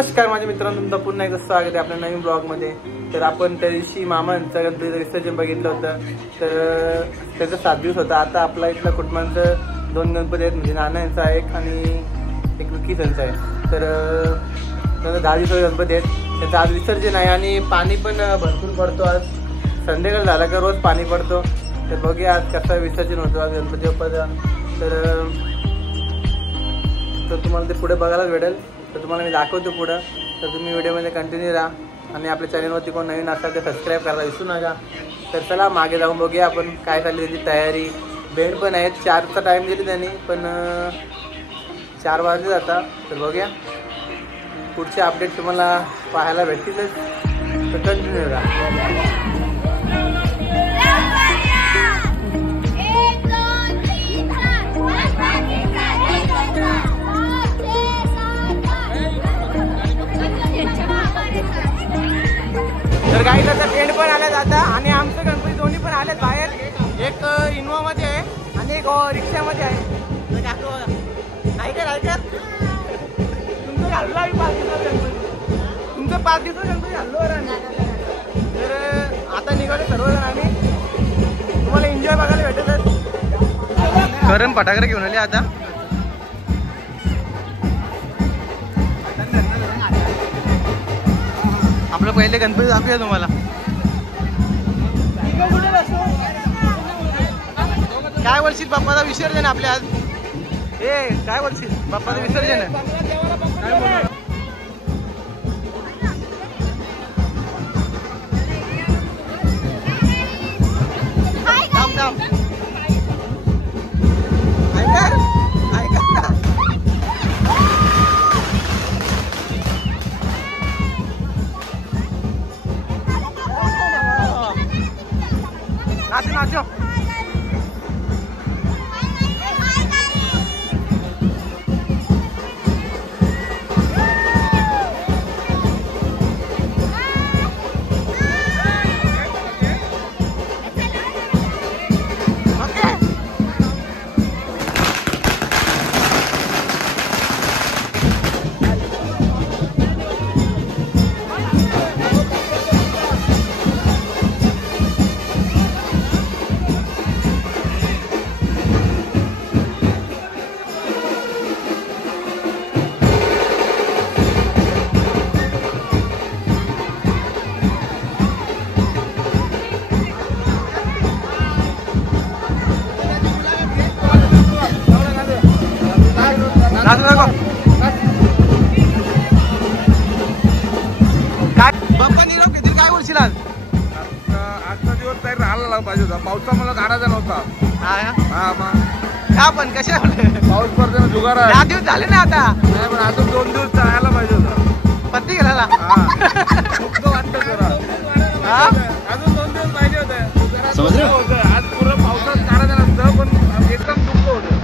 नमस्कार माझ्या मित्रांनो, तुमचं पुन्हा एकदा स्वागत आहे आपल्या नवीन ब्लॉगमध्ये। तर आपण त्या दिवशी मामांचं गणपतीचं विसर्जन बघितलं होतं, तर त्याचा 7 दिवस होता। आता आपला इथलं कुटुंबांचं 2 गणपती आहेत, म्हणजे नाना यांचा एक आणि एक विकी यांचा आहे। तर त्यांचा 10 दिवसाचे गणपती आहेत, त्याचं आज विसर्जन आहे आणि पाणी पण भरपूर पडतो। आज संध्याकाळ झाला का रोज पाणी पडतो, तर बघूया आज कसं विसर्जन होतो आज गणपती बाप्पाचं। तर तुम्हाला ते पुढे बघायला भेटेल, तर तुम्हाला मी दाखवतो पुढं, तर तुम्ही व्हिडिओमध्ये कंटिन्यू राहा आणि आपल्या चॅनलवरती कोण नवीन असाल तर सबस्क्राईब करायला विसरू नका। तर चला मागे जाऊन बघूया आपण काय चालली त्याची तयारी। बेंड पण आहेत, 4चा टाईम दिली त्यांनी, पण 4 वाजले जाता। तर बघूया पुढचे अपडेट तुम्हाला पाहायला भेटतीलच, तर कंटिन्यू राहा। तर काही तर ट्रेंड पण आल्यात आता, आणि आमचं गणपती दोन्ही पण आलेत बाहेर। एक इनोवामध्ये आहे आणि एक रिक्षामध्ये आहे। तर काकू ऐकत तुमचं घाललो आम्ही 5 दिवसाचं गणपती, तुमचं 5 दिवसाचं गणपती घाललो बरं। तर आता निघाले सर्वजण आम्ही, तुम्हाला एन्जॉय बघायला भेटतच। गरम फटाकडे घेऊन आले आता। आपलं पहिले गणपती दाखवूया तुम्हाला। काय बोलशील, बाप्पाचं विसर्जन आपल्या आज? ए काय बोलशील, बाप्पाचं विसर्जन आहे। नाचो काय बाप्पा निरोप घेतील, काय बोलशील आज? आजचा दिवस तरी राहायला पाहिजे होता, पावसामुळे काढायचा नव्हता। का पण कशा पाऊस पडतो जुगार आहे, 10 दिवस झाले ना आता। नाही पण अजून 2 दिवस राहायला पाहिजे होता। पत्ती गेला खूप वाटतं जरा, अजून 2 दिवस पाहिजे होते। आज पूर्ण पावसात काढायचं नसतं, पण एकदम दुःख होतं।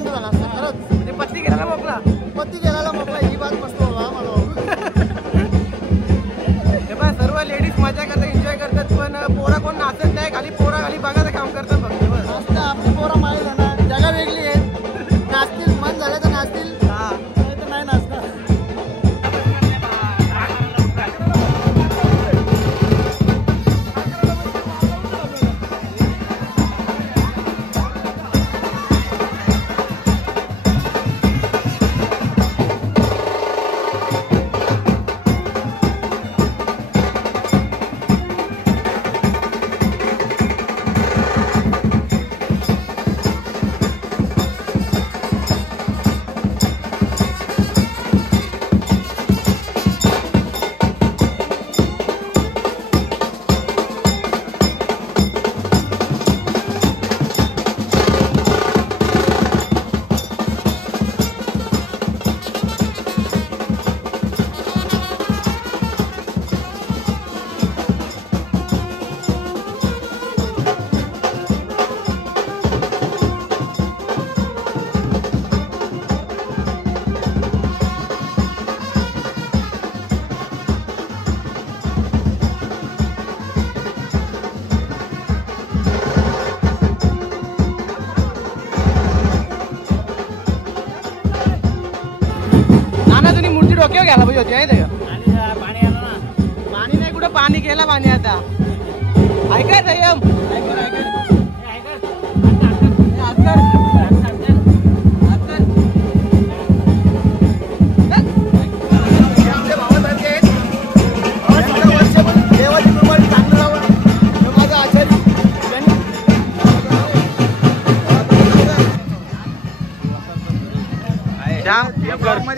आनंद झाला असता खरंच. म्हणजे पत्ती गेला मोकला, पत्ती गेला मोकला, ही बात मस्त बाबा मला. हे पण सर्व लेडीज मजा करतात, एन्जॉय करतात, पण पोरा कोण नाचत नाही, खाली पोरा खाली बघायचं काम करतात फक्त. मस्त आपली पोरं माहीत आहे ना, जगा वेगळी आहेत. नाचतील, मन झालं तर नाचतील, नाही तर नाही नाचणार. डोक्यावर घ्यायला पाहिजे होती माहिती आहे का? पाणी आलं ना, पाणी नाही कुठं, पाणी गेला पाणी आता. ऐकाय संयम,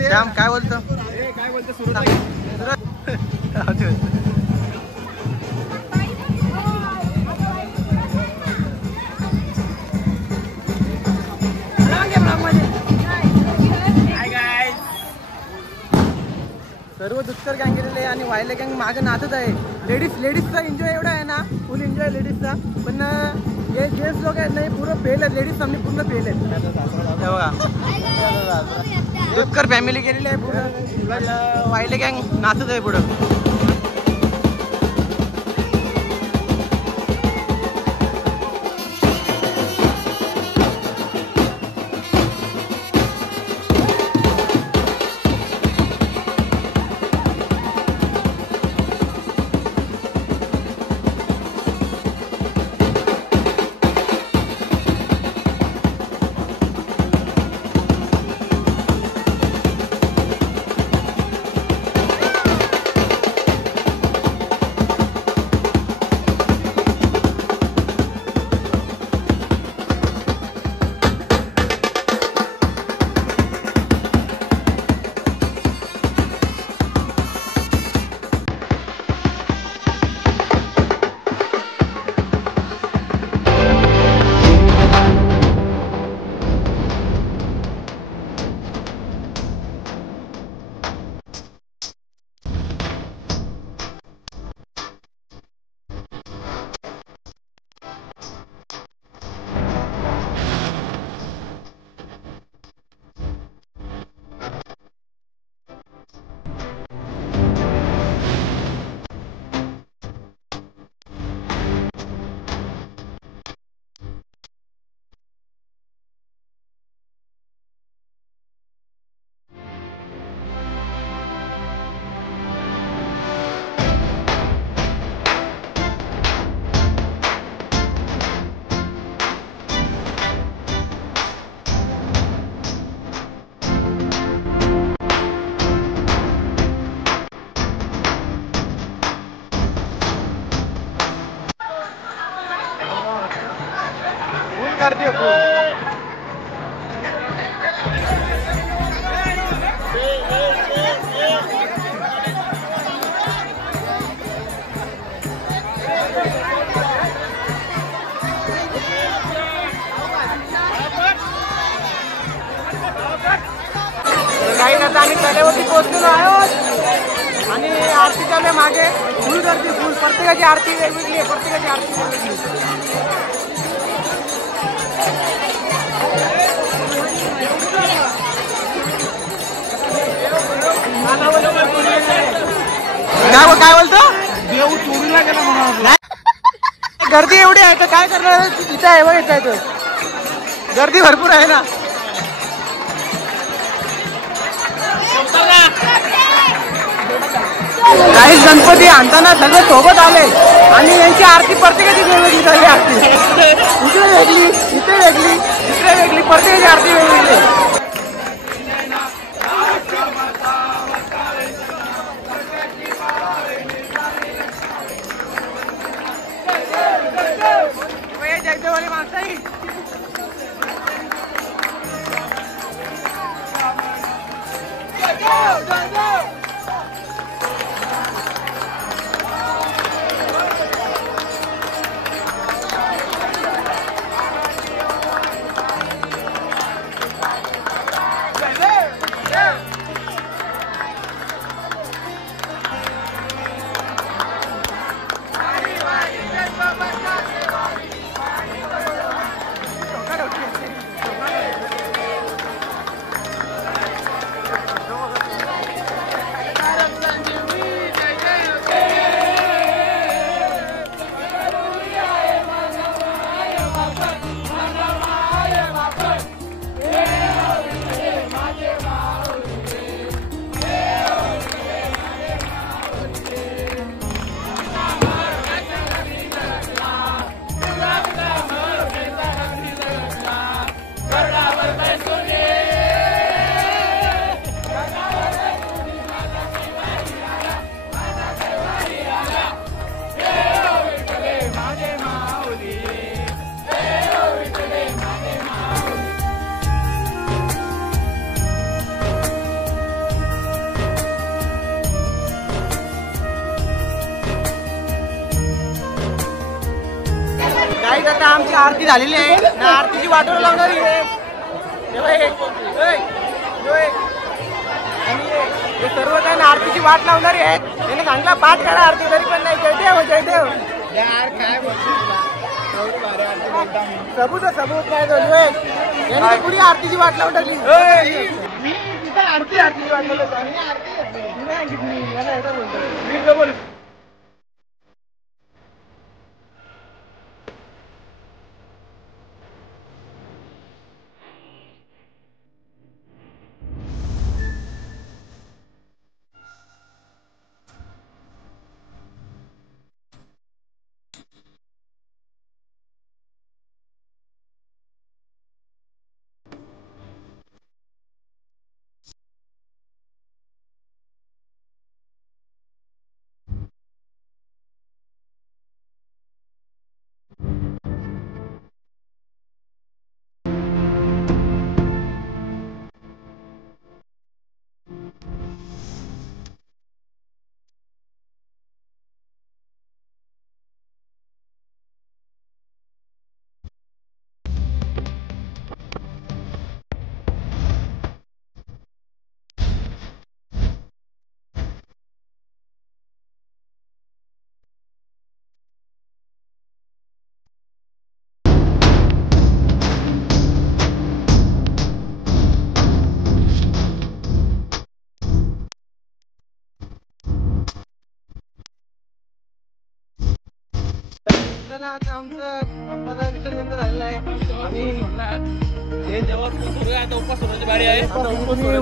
श्याम काय बोलतो? काय बोलतो सुरू सर्व दुष्कर गँग गेलेले आहे आणि वायले गँग मागं नाचत आहे. लेडीजचा एन्जॉय एवढा आहे ना, फुल एन्जॉय लेडीजचा. पण हे जेंट्स लोक आहेत नाही, पूर्ण फेल आहेत. लेडीज सामने पूर्ण फेल आहेत. बघा दुष्कर फॅमिली गेलेली आहे पुढं, वायले गँग नाचत आहे पुढं. करते हो काही आता आम्ही कलेवरती पोहोचलेलो आहोत आणि आरती चालू आहे मागे. फुल गर्दी, फुल. प्रत्येकाची आरती वेगवेगळी आहे, प्रत्येकाची आरती वेगवेगळी. गर्दी एवढी आहे तर काय करणार इथं आहे बघ इथं गर्दी भरपूर आहे ना. काही गणपती आणताना सगळे सोबत आले आणि यांची आरती प्रत्येकाची वेगवेगळी झाली. आरती इकडे वेगळी, इथे वेगळी, इकडे वेगळी, प्रत्येकाची आरती वेगवेगळी. जयदेवाली माणसाई आता आमची आरती झालेली आहे ना. आरतीची वाटोळ लावणारी आहे हे सर्व काही ना आरतीची वाट लावणारी आहेत. त्याने सांगला पाठ करा आरती तरी पण नाही. जयदेव जयदेव यार काय सबूत काय याने पुरी आरतीची वाट लावून टाकली. आरतीची वाट लावली.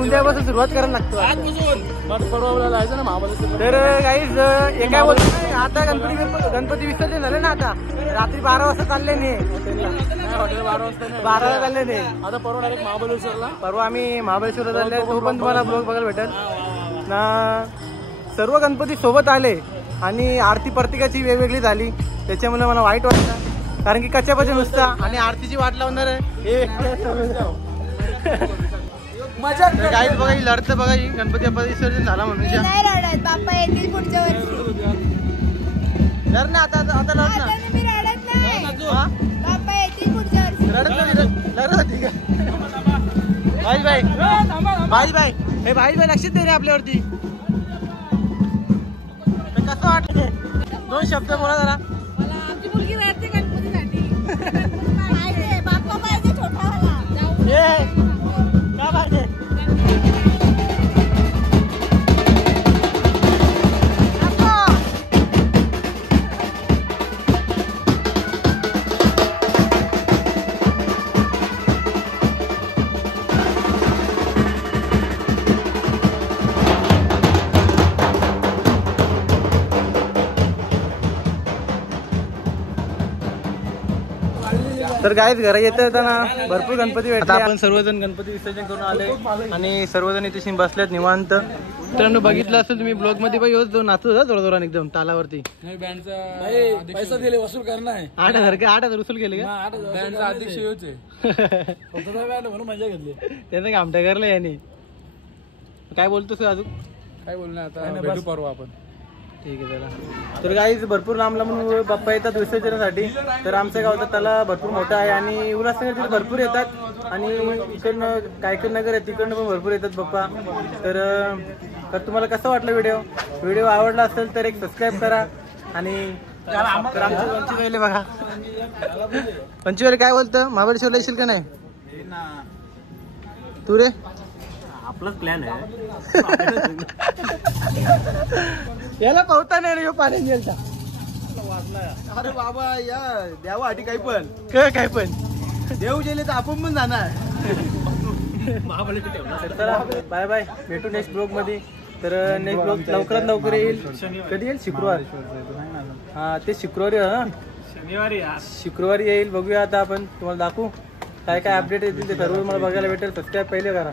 उद्यापासून सुरुवात करायला लागतो. तर गाईज हे काय बोलतो आता गणपती विसर्जन झाले ना. आता रात्री 12 वाजता चालले नाही. 12ला चालले नाही. आता परवा डायरेक्ट महाबळेश्वरला. परवा आम्ही महाबळेश्वरला चालले. तो पण तुम्हाला ब्लॉग बघायला भेटेल ना. सर्व गणपती सोबत आले आणि आरती प्रत्येकाची वेगवेगळी झाली. त्याच्यामुळे मला वाईट वाटतं कारण की कच्च्यापाच्या नुसता आणि आरतीची वाट लावणार आहे. मजा गाईज बघा ही लढतं बघा. ही गणपती बाप्पा विसर्जन झाला म्हणून बाप्पा येतील पुढच्या वर्षी. लढ ना आता आता लढ ना. मी रडत नाही. बाप्पा येतील पुढच्या वर्षी. लढत होती का भाई हे भाई लक्षात दे रे आपल्यावरती. कसं वाटलं 2 शब्द बोला जरा. मला आमची मुलगी रडते गणपतीसाठी. बाप्पा पाहिजे छोटा वाला. का पाहिजे तर गाईच घरा येता येताना भरपूर गणपती भेटले. आपण सर्वजण गणपती विसर्जन करून आले आणि सर्वजण इथे बसल्यात निवांत. मित्रांनो बघितलं असेल तुम्ही ब्लॉग मध्ये बाई जो नाचत होता जोरा जोरान एकदम तालावरती. पैसा दिले वसूल करणार आहे. 8,000 वसूल केले का? बँडचा अध्यक्ष होते म्हणून मजा घेतली. त्याचं काम करलं याने. काय बोलतोस अजून? काय बोलणार आता भेटू परवा आपण. ठीक आहे चला. तर गाईज भरपूर लांब लांबून बाप्पा येतात विसर्जनासाठी. तर आमच्या गावाचा तला भरपूर मोठा आहे आणि उल्हासनगर भरपूर येतात आणि इकडनं कायकर नगर आहे तिकडनं पण भरपूर येतात बाप्पा. तर तुम्हाला कसं वाटलं व्हिडिओ आवडला असेल तर एक सबस्क्राईब करा. आणि तर आमचे पंचवीस बघा. 25 काय बोलतं महाबळेश्वरला येशील का नाही तू रे? आपलाच प्लॅन आहे. याला पावता नाही रे पाण्यात गेलता. अरे बाबा या देवासाठी काही पण काय पण देव गेले तर आपण पण जाणार. चला बाय बाय. भेटू नेक्स्ट ब्लॉग मध्ये. तर नेक्स्ट ब्लॉग लवकरात लवकर येईल. कधी येईल? शुक्रवार. हा ते शुक्रवारी येईल. बघूया आता आपण तुम्हाला दाखवू काय काय अपडेट येतील ते सर्व मला बघायला भेटेल. सबस्क्राईब पहिले करा.